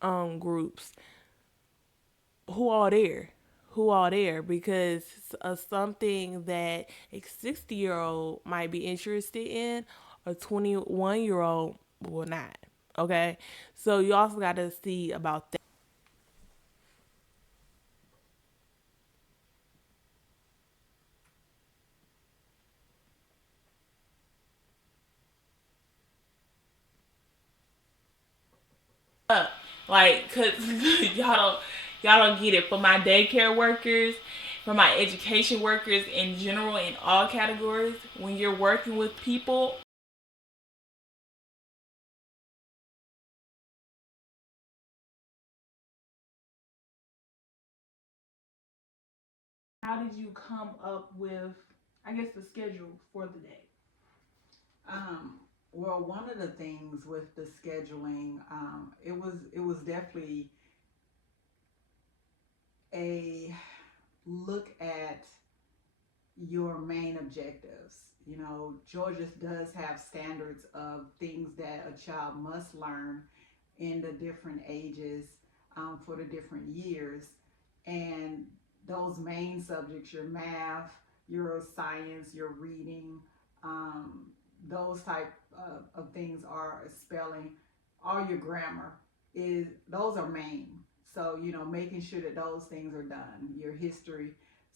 groups, who all there? Who all there? Because something that a 60-year-old might be interested in, a 21-year-old will not. Okay, so you also got to see about that. Like, cause y'all don't get it. For my daycare workers, for my education workers in general, in all categories, when you're working with people, how did you come up with, I guess, the schedule for the day? Um, well, one of the things with the scheduling, it was definitely a look at your main objectives. You know, Georgia does have standards of things that a child must learn in the different ages, for the different years. And those main subjects, your math, your science, your reading, um, those type of things are spelling, all your grammar, is those are main. So, you know, making sure that those things are done, your history.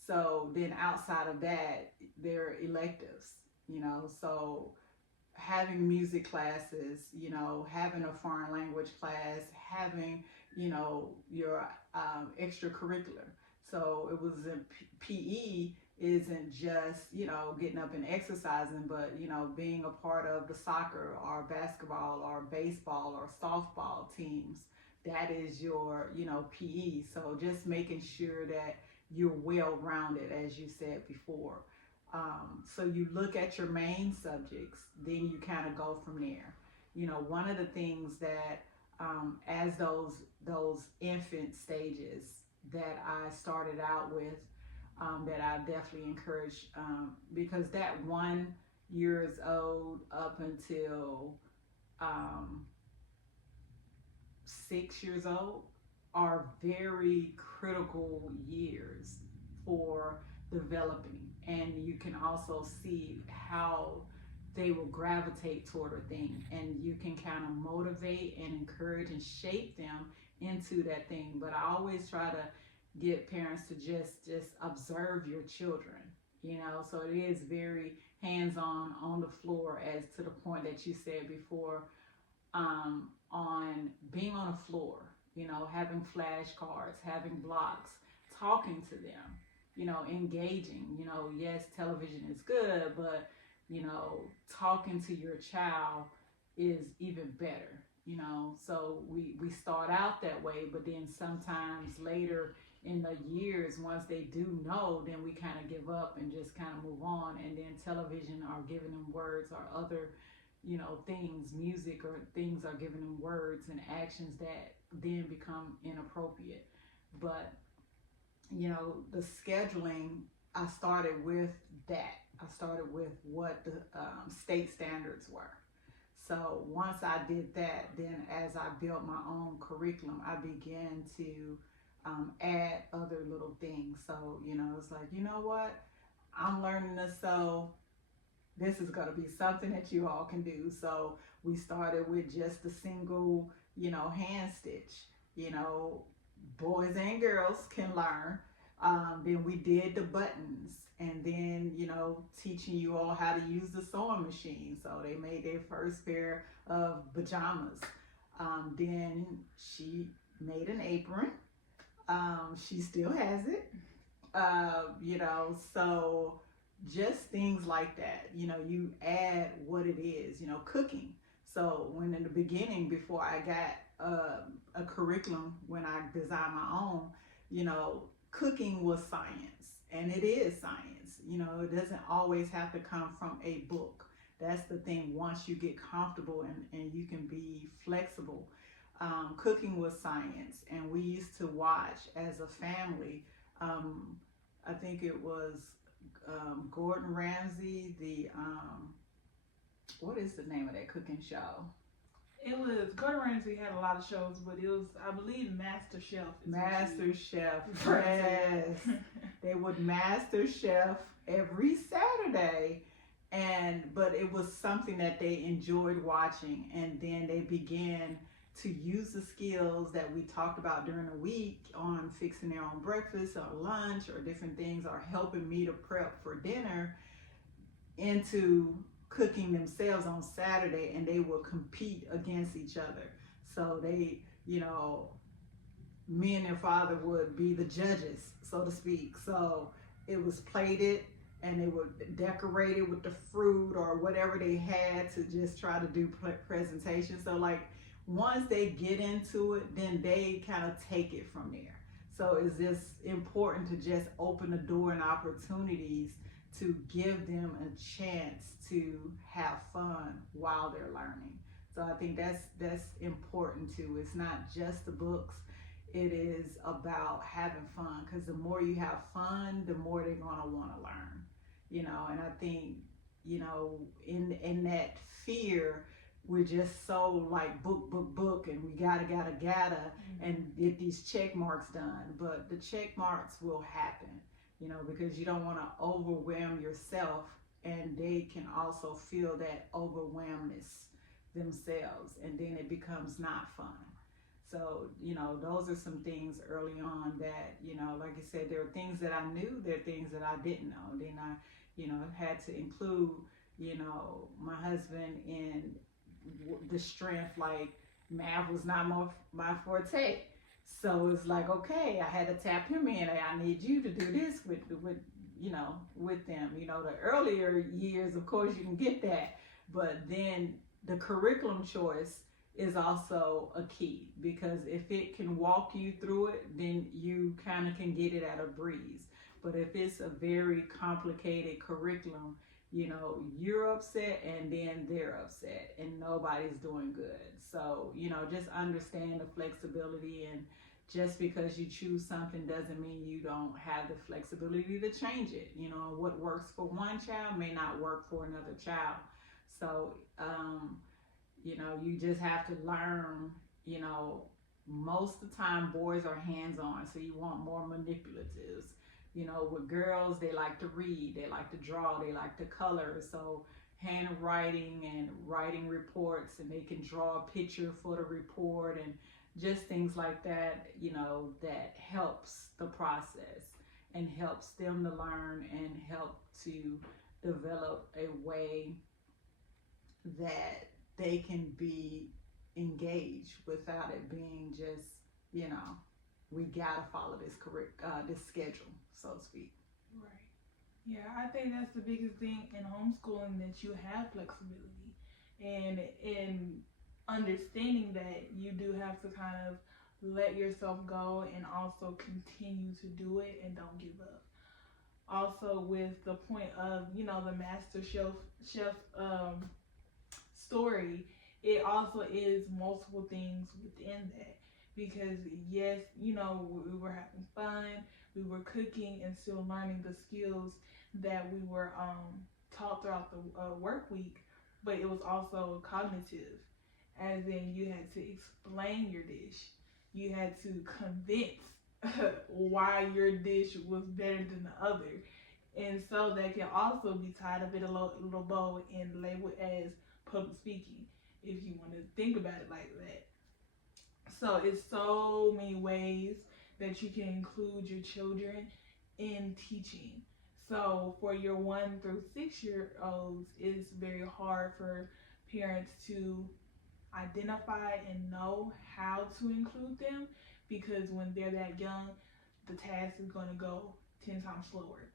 So then outside of that, there are electives, you know. So having music classes, you know, having a foreign language class, having, you know, your extracurricular. So it was in PE isn't just, you know, getting up and exercising, but, you know, being a part of the soccer or basketball or baseball or softball teams. That is your, you know, PE. So just making sure that you're well rounded, as you said before. So you look at your main subjects, then you kind of go from there. You know, one of the things that, as those infant stages that I started out with, that I definitely encourage, because that 1 years old up until um, 6 years old are very critical years for developing. And you can also see how they will gravitate toward a thing. And you can kind of motivate and encourage and shape them into that thing. But I always try to get parents to just observe your children, you know. So it is very hands on the floor, as to the point that you said before, on being on a floor, you know, having flashcards, having blocks, talking to them, you know, engaging. You know, yes, television is good, but, you know, talking to your child is even better, you know. So we start out that way, but then sometimes later in the years, once they do know, then we kind of give up and just kind of move on. And then television are giving them words, or other, you know, things, music or things are giving them words and actions that then become inappropriate. But, you know, the scheduling, I started with that. I started with what the state standards were. So once I did that, then as I built my own curriculum, I began to add other little things. So, you know, it's like, you know what? I'm learning to sew. This is going to be something that you all can do. So we started with just a single, you know, hand stitch. You know, boys and girls can learn. Then we did the buttons, and then, you know, teaching you all how to use the sewing machine. So they made their first pair of pajamas. Then she made an apron. She still has it. You know, so just things like that. You know, you add what it is, you know, cooking. So when in the beginning, before I got a curriculum, when I designed my own, you know, cooking was science, and it is science. You know, it doesn't always have to come from a book. That's the thing. Once you get comfortable and you can be flexible, cooking was science, and we used to watch as a family. Um, I think it was Gordon Ramsay. The what is the name of that cooking show? It was Gordon Ramsay had a lot of shows, but it was, I believe, Master Chef is what Master you Chef, referring yes. to. They would Master Chef every Saturday. And but it was something that they enjoyed watching, and then they began to use the skills that we talked about during the week on fixing their own breakfast or lunch or different things, or helping me to prep for dinner, into cooking themselves on Saturday, and they will compete against each other. So they, me and their father would be the judges, so to speak. So it was plated, and they would decorate it with the fruit or whatever they had to just try to do presentation. So like once they get into it, then they kind of take it from there. So it's just important to just open the door and opportunities to give them a chance to have fun while they're learning. So I think that's important too. It's not just the books, it is about having fun, because the more you have fun, the more they're going to want to learn. And I think, in that fear, we're just so like book, book, book, and we gotta and get these check marks done. But the check marks will happen, because you don't want to overwhelm yourself, and they can also feel that overwhelmness themselves, and then it becomes not fun. So, those are some things early on that, like I said, there are things that I knew, there are things that I didn't know. Then I, had to include, my husband in the strength, like math was not my forte. So it's like, okay, I had to tap him in. I need you to do this with them. The earlier years, of course, you can get that, but then the curriculum choice is also a key, because if it can walk you through it, then you kind of can get it at a breeze. But if it's a very complicated curriculum, you're upset, and then they're upset, and nobody's doing good. So, just understand the flexibility, and just because you choose something doesn't mean you don't have the flexibility to change it. What works for one child may not work for another child. So, you just have to learn, you know, most of the time boys are hands on, so you want more manipulatives. With girls, they like to read, they like to draw, they like to color. So, handwriting and writing reports, and they can draw a picture for the report, and just things like that, that helps the process and helps them to learn and help to develop a way that they can be engaged without it being just, you know, we gotta follow this correct this schedule, so to speak. Right. Yeah, I think that's the biggest thing in homeschooling, that you have flexibility, and in understanding that you do have to kind of let yourself go and also continue to do it and don't give up. Also, with the point of, the master chef story, it also is multiple things within that. Because, yes, we were having fun, we were cooking and still learning the skills that we were taught throughout the work week, but it was also cognitive, as in you had to explain your dish, you had to convince why your dish was better than the other. And so that can also be tied up in a little bow and labeled as public speaking, if you want to think about it like that. So it's so many ways that you can include your children in teaching. So for your 1 through 6 year olds, it's very hard for parents to identify and know how to include them, because when they're that young, the task is going to go 10 times slower.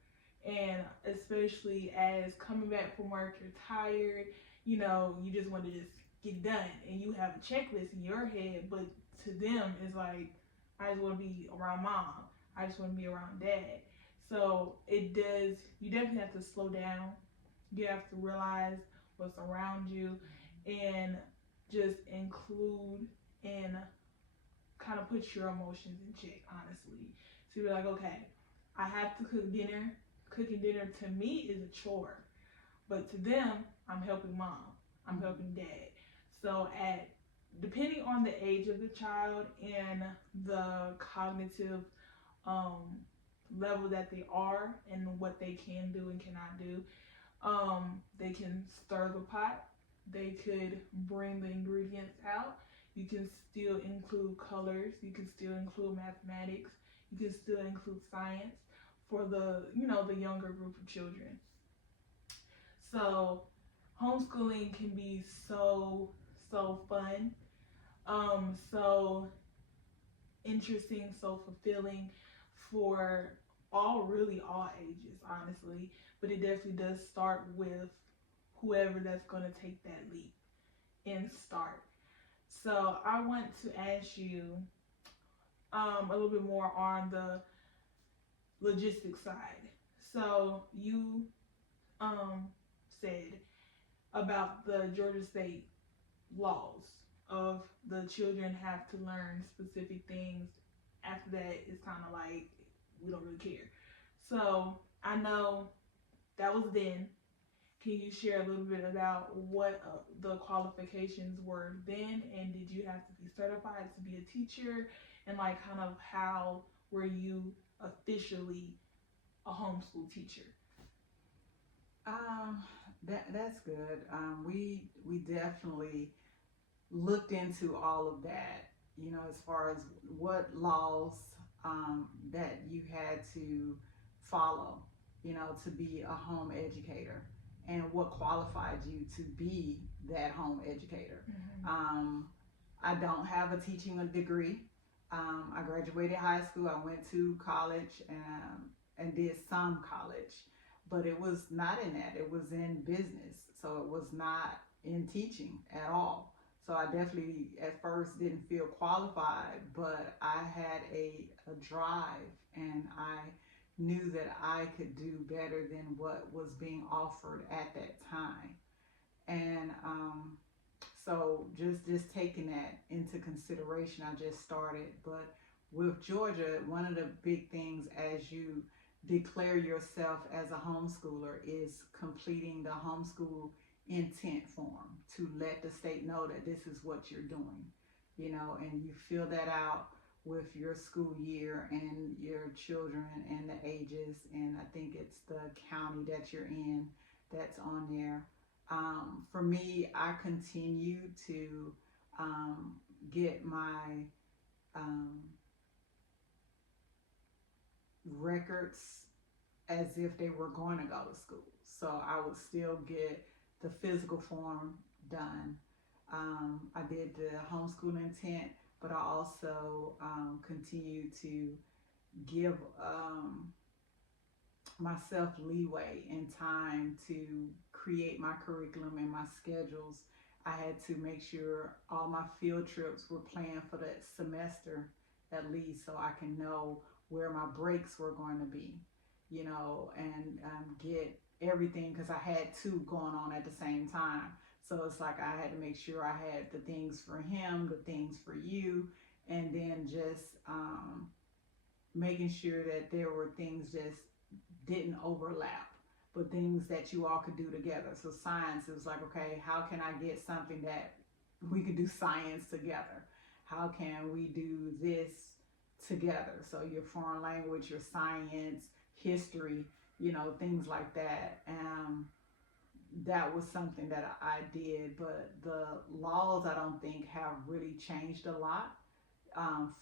And especially as coming back from work, you're tired, you just want to just get done, and you have a checklist in your head, but to them, it's like, I just want to be around mom, I just want to be around dad. So you definitely have to slow down, you have to realize what's around you, and just include and kind of put your emotions in check, honestly. So you're like, okay, I have to cook dinner. Cooking dinner to me is a chore, but to them, I'm helping mom, I'm helping dad. So at depending on the age of the child and the cognitive um, level that they are and what they can do and cannot do. They can stir the pot. They could bring the ingredients out. You can still include colors. You can still include mathematics. You can still include science for the the younger group of children. So homeschooling can be so fun, so interesting, so fulfilling for all ages, honestly. But it definitely does start with whoever that's going to take that leap and start. So I want to ask you a little bit more on the logistics side. So you um, said about the Georgia State laws of the children have to learn specific things. After that, it's kind of like we don't really care. So I know that was then. Can you share a little bit about what the qualifications were then, and did you have to be certified to be a teacher, and like kind of how were you officially a homeschool teacher? Um, that's good. We definitely looked into all of that. You know, as far as what laws that you had to follow. You know, to be a home educator, and what qualified you to be that home educator. Mm-hmm. Um, I don't have a teaching degree. I graduated high school. I went to college and did some college, but it was not in that. It was in business, so it was not in teaching at all. So I definitely at first didn't feel qualified, but I had a drive, and I knew that I could do better than what was being offered at that time. And so just taking that into consideration, I just started. But with Georgia, one of the big things as you declare yourself as a homeschooler is completing the homeschool intent form to let the state know that this is what you're doing, you know, and you fill that out with your school year and your children and the ages, and I think it's the county that you're in that's on there. For me, I continue to get my um, records as if they were going to go to school. So I would still get the physical form done. I did the homeschool intent, but I also continue to give myself leeway and time to create my curriculum and my schedules. I had to make sure all my field trips were planned for that semester at least, so I can know where my breaks were going to be, you know, and get everything because I had two going on at the same time. So it's like I had to make sure I had the things for him, the things for you, and then just making sure that there were things just didn't overlap, but things that you all could do together. So science, it was like, okay, how can I get something that we could do science together? How can we do this together? So your foreign language, your science, history, you know, things like that. That was something that I did, but the laws I don't think have really changed a lot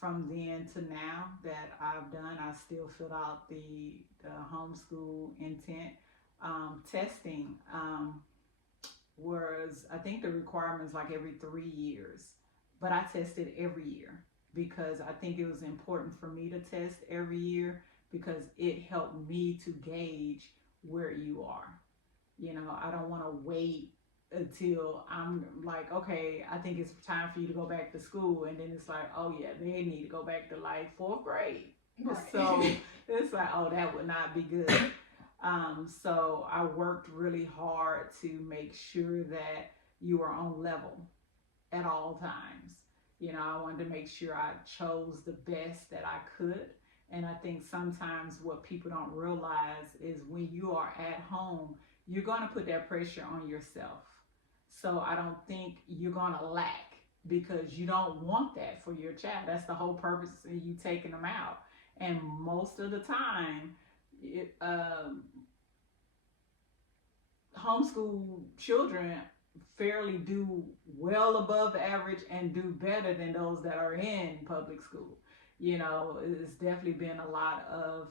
from then to now that I've done. I still fill out the homeschool intent. Testing was, I think the requirement is like every 3 years, but I tested every year because I think it was important for me to test every year because it helped me to gauge where you are. You know, I don't want to wait until I'm like, okay, I think it's time for you to go back to school. And then it's like, oh, yeah, they need to go back to like fourth grade. So Right. it's like, oh, that would not be good. So I worked really hard to make sure that you were on level at all times. You know, I wanted to make sure I chose the best that I could. And I think sometimes what people don't realize is when you are at home, you're going to put that pressure on yourself. So I don't think you're going to lack. because you don't want that for your child. That's the whole purpose of you taking them out. And most of the time, it, homeschool children fairly do well above average and do better than those that are in public school. It's definitely been a lot of,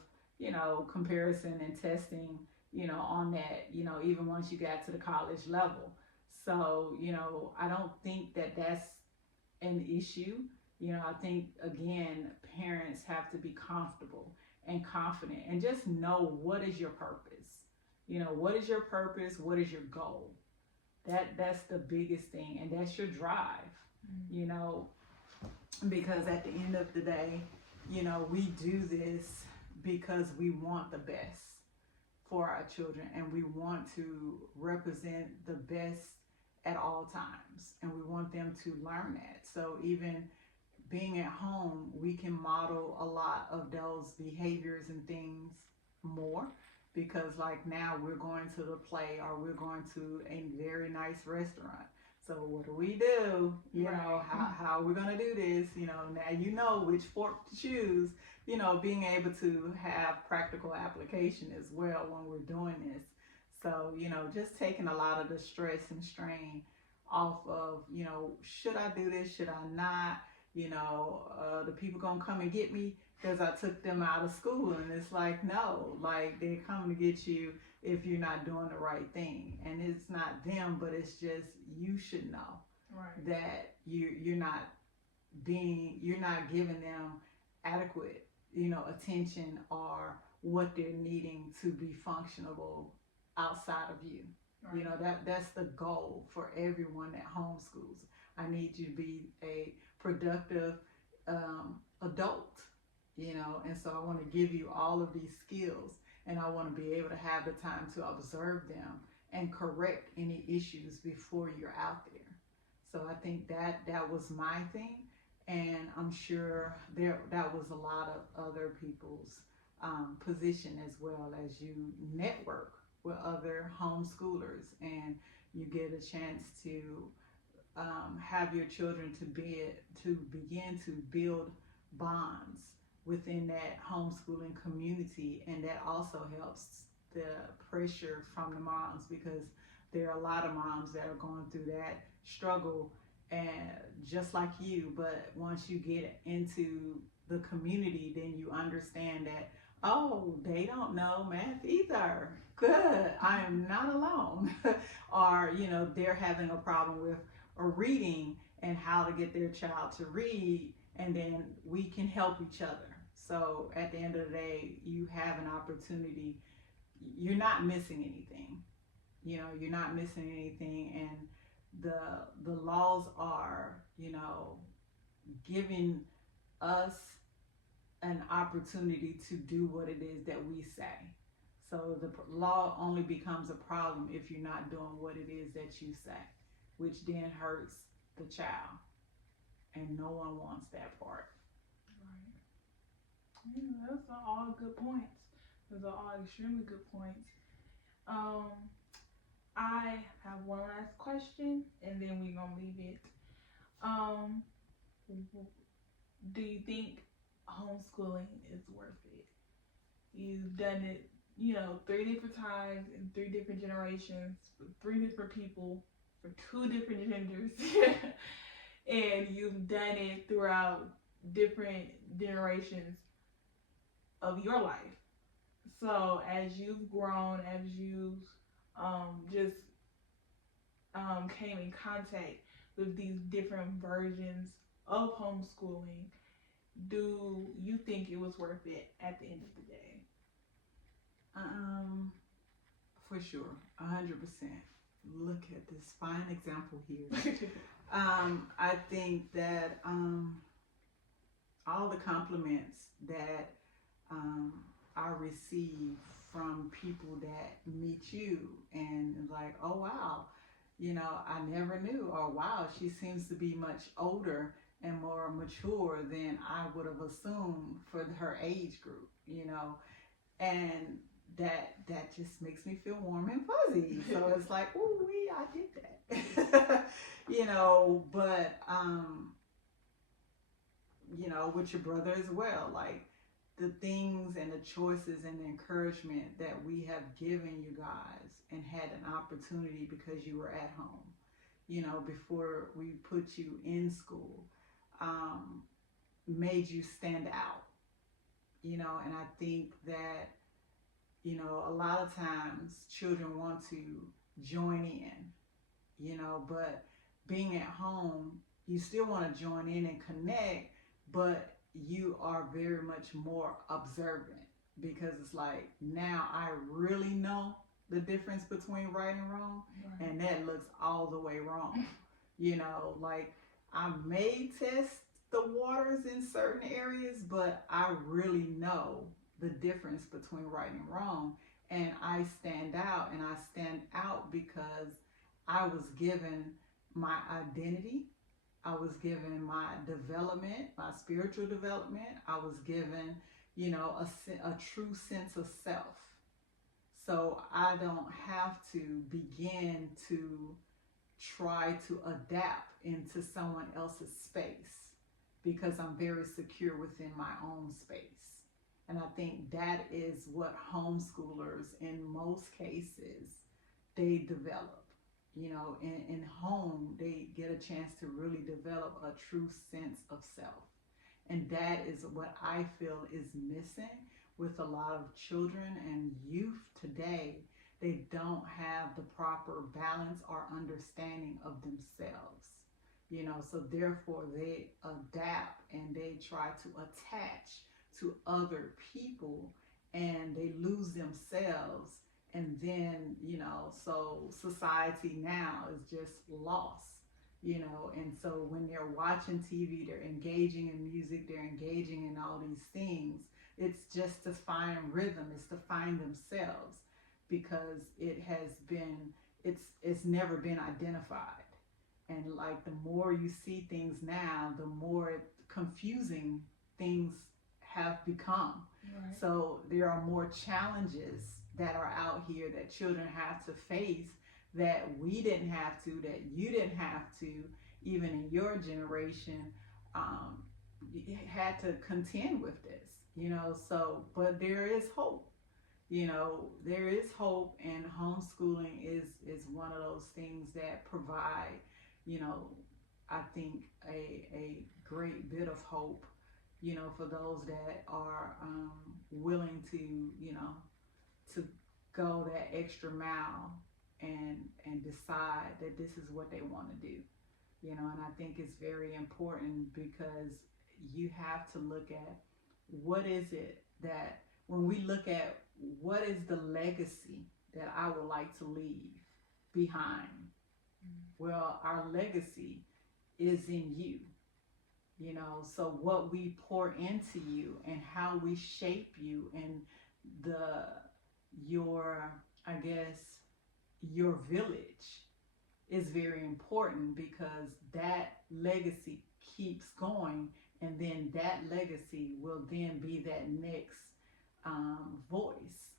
comparison and testing, on that, even once you got to the college level. So, I don't think that that's an issue. I think, again, parents have to be comfortable and confident and just know what is your purpose. What is your purpose? What is your goal? That's the biggest thing, and that's your drive. Mm-hmm. Because at the end of the day, we do this because we want the best for our children, and we want to represent the best at all times, and we want them to learn that. So even being at home, we can model a lot of those behaviors and things more, because like now we're going to the play or we're going to a very nice restaurant. So what do we do? Right. How we're going to do this? Now which fork to choose. Being able to have practical application as well when we're doing this. So just taking a lot of the stress and strain off of, should I do this? Should I not? The people gonna come and get me because I took them out of school, and it's like, no, like they're coming to get you if you're not doing the right thing. And it's not them, but it's just, you should know Right. that you're not giving them adequate, attention or what they're needing to be functional outside of you. Right. That's the goal for everyone that homeschools. I need you to be a productive adult, and so I want to give you all of these skills, and I want to be able to have the time to observe them and correct any issues before you're out there. So I think that was my thing, and I'm sure that was a lot of other people's position as well. As you network with other homeschoolers and you get a chance to have your children to begin to build bonds within that homeschooling community, and that also helps the pressure from the moms, because there are a lot of moms that are going through that struggle, and just like you, but once you get into the community, then you understand that, oh, they don't know math either. Good, I am not alone. Or they're having a problem with or reading and how to get their child to read, and then we can help each other. So at the end of the day, you have an opportunity. You're not missing anything. You're not missing anything, and the laws are, giving us an opportunity to do what it is that we say. So the law only becomes a problem if you're not doing what it is that you say, which then hurts the child, and no one wants that part. Right. Yeah, those are all good points. Those are all extremely good points. Um, I have one last question, and then we're gonna leave it. Um, do you think homeschooling is worth it? You've done it, 3 different times in 3 different generations, for 3 different people, for 2 different genders, and you've done it throughout different generations of your life. So as you've grown, as you've just came in contact with these different versions of homeschooling, do you think it was worth it at the end of the day? For sure, 100%. Look at this fine example here. I think that all the compliments that I receive from people that meet you and like, oh wow, I never knew, or wow, she seems to be much older and more mature than I would have assumed for her age group, and that just makes me feel warm and fuzzy. So it's like, oh, I did that. but with your brother as well, like the things and the choices and the encouragement that we have given you guys and had an opportunity because you were at home, before we put you in school, um, made you stand out, and I think that, a lot of times children want to join in, but being at home, you still want to join in and connect, but you are very much more observant because it's like now I really know the difference between right and wrong, Right. and that looks all the way wrong. Like I may test the waters in certain areas, but I really know the difference between right and wrong. And I stand out, and I stand out because I was given my identity. I was given my development, my spiritual development. I was given, a true sense of self. So I don't have to begin to try to adapt into someone else's space because I'm very secure within my own space. And I think that is what homeschoolers, in most cases, they develop. In home, they get a chance to really develop a true sense of self. And that is what I feel is missing with a lot of children and youth today. They don't have the proper balance or understanding of themselves. So therefore they adapt and they try to attach to other people and they lose themselves. And then, so society now is just lost. And so when they're watching TV, they're engaging in music, they're engaging in all these things. It's just to find rhythm, it's to find themselves because it's never been identified. And like the more you see things now, the more confusing things have become. Right. So there are more challenges that are out here that children have to face that we didn't have to, that you didn't have to, even in your generation, um, had to contend with this, So, but there is hope. There is hope, and homeschooling is one of those things that provide, you know, I think a great bit of hope, for those that are willing to, to go that extra mile and decide that this is what they want to do. And I think it's very important because you have to look at what is it that when we look at what is the legacy that I would like to leave behind. Well, our legacy is in you. So what we pour into you and how we shape you and the your I guess your village is very important because that legacy keeps going, and then that legacy will then be that next voice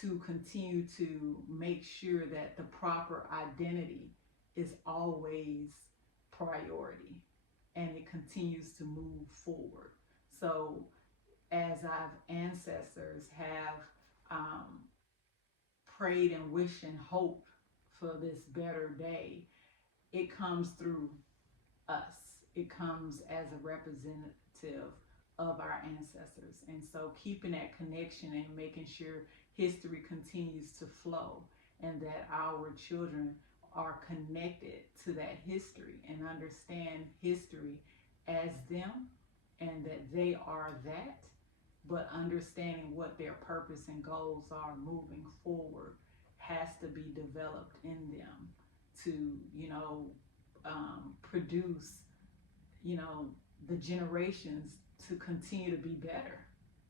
to continue to make sure that the proper identity is always priority and it continues to move forward. So, as our ancestors have um, prayed and wished and hoped for this better day, it comes through us. It comes as a representative of our ancestors. And so keeping that connection and making sure history continues to flow and that our children are connected to that history and understand history as them and that they are that, but understanding what their purpose and goals are moving forward has to be developed in them to, produce, you know, the generations to continue to be better.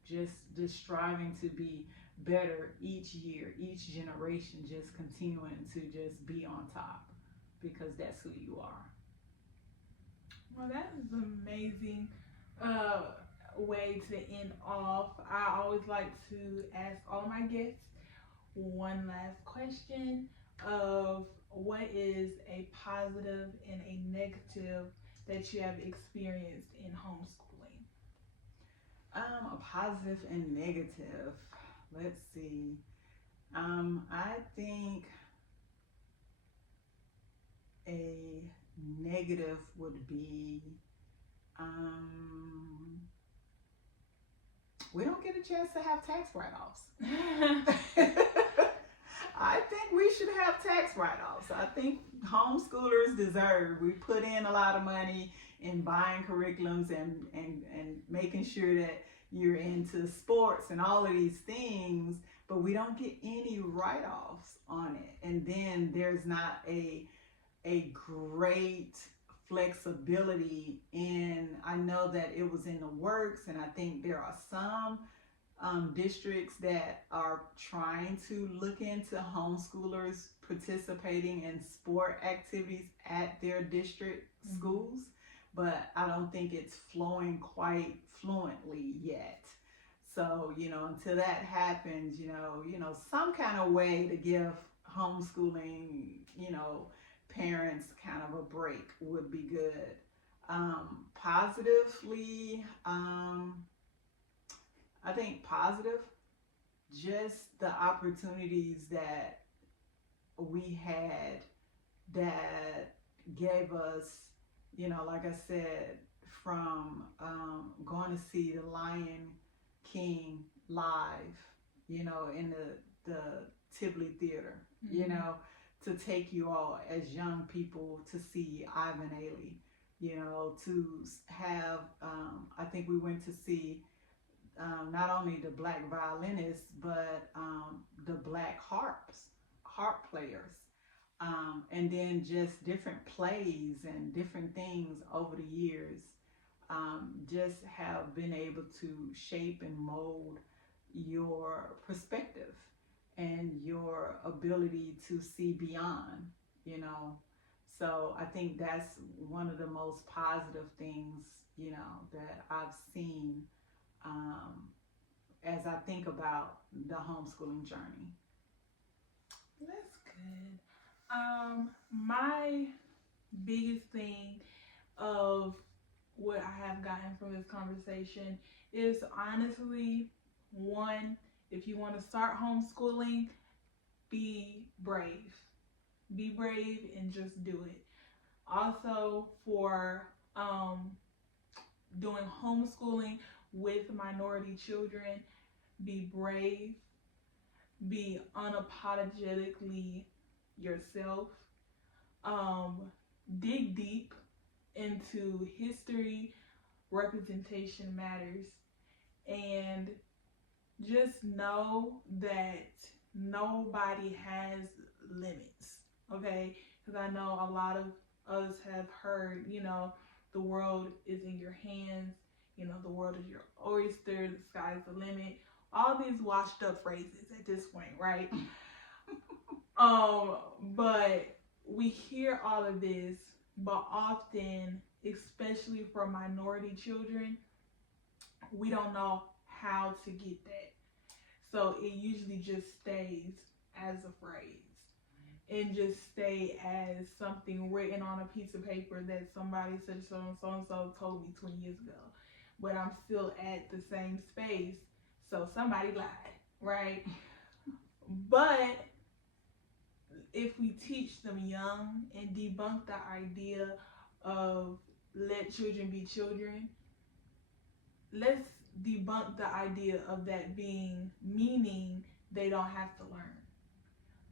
Just striving to be better each year, each generation, just continuing to just be on top because that's who you are. Well, that is an amazing uh, way to end off. I always like to ask all my guests one last question of what is a positive and a negative that you have experienced in homeschooling? A positive and negative. Let's see. I think a negative would be um, we don't get a chance to have tax write-offs. I think we should have tax write-offs. I think homeschoolers deserve. We put in a lot of money in buying curriculums and making sure that you're into sports and all of these things, but we don't get any write-offs on it. And then there's not a great flexibility in, I know that it was in the works, and I think there are some districts that are trying to look into homeschoolers participating in sport activities at their district schools, but I don't think it's flowing quite fluently yet. So, until that happens, some kind of way to give homeschooling, parents kind of a break would be good. Positively, I think positive, just the opportunities that we had that gave us, like I said, from going to see the Lion King live, in the Tivoli Theater, to take you all as young people to see Ivan Ailey, to have, I think we went to see not only the black violinists, but the black harp players. And then just different plays and different things over the years, just have been able to shape and mold your perspective and your ability to see beyond, you know. So I think that's one of the most positive things, that I've seen, um, as I think about the homeschooling journey. That's good. My biggest thing of what I have gotten from this conversation is honestly, one, if you want to start homeschooling, be brave. Be brave and just do it. Also, for doing homeschooling with minority children, be brave, be unapologetically yourself, um, dig deep into history, representation matters, and just know that nobody has limits, okay? Because I know a lot of us have heard, the world is in your hands, the world is your oyster, the sky's the limit, all these washed up phrases at this point, right? But we hear all of this, but often, especially for minority children, we don't know how to get that. So it usually just stays as a phrase and just stay as something written on a piece of paper that somebody said so and so told me 20 years ago. But I'm still at the same space, so somebody lied, right? But if we teach them young and debunk the idea of let children be children, let's debunk the idea of that being meaning they don't have to learn.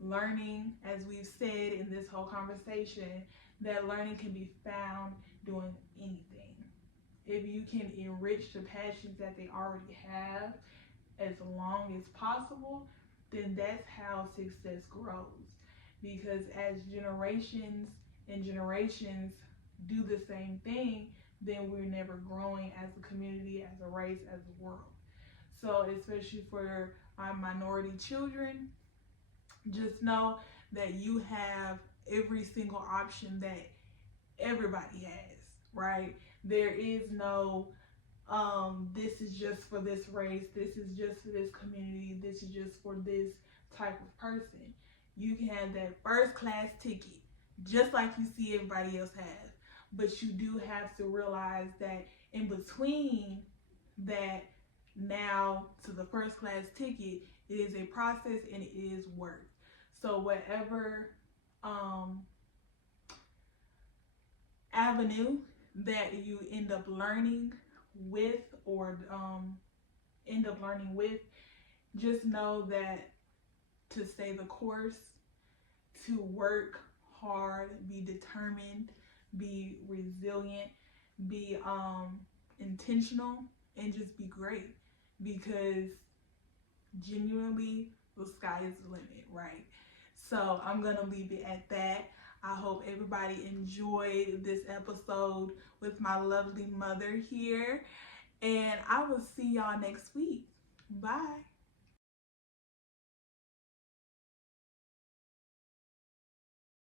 Learning, as we've said in this whole conversation, that learning can be found doing anything. If you can enrich the passions that they already have as long as possible, then that's how success grows. Because as generations and generations do the same thing, then we're never growing as a community, as a race, as a world. So, especially for our minority children, just know that you have every single option that everybody has, right? There is no this is just for this race, this is just for this community, this is just for this type of person. You can have that first class ticket, just like you see everybody else have. But you do have to realize that in between that now to the first class ticket, it is a process and it is work. So whatever um, avenue that you end up learning with or end up learning with, just know that to stay the course, to work hard, be determined, be resilient, be intentional, and just be great, because genuinely the sky is the limit, right? So I'm gonna leave it at that. I hope everybody enjoyed this episode with my lovely mother here, and I will see y'all next week. Bye.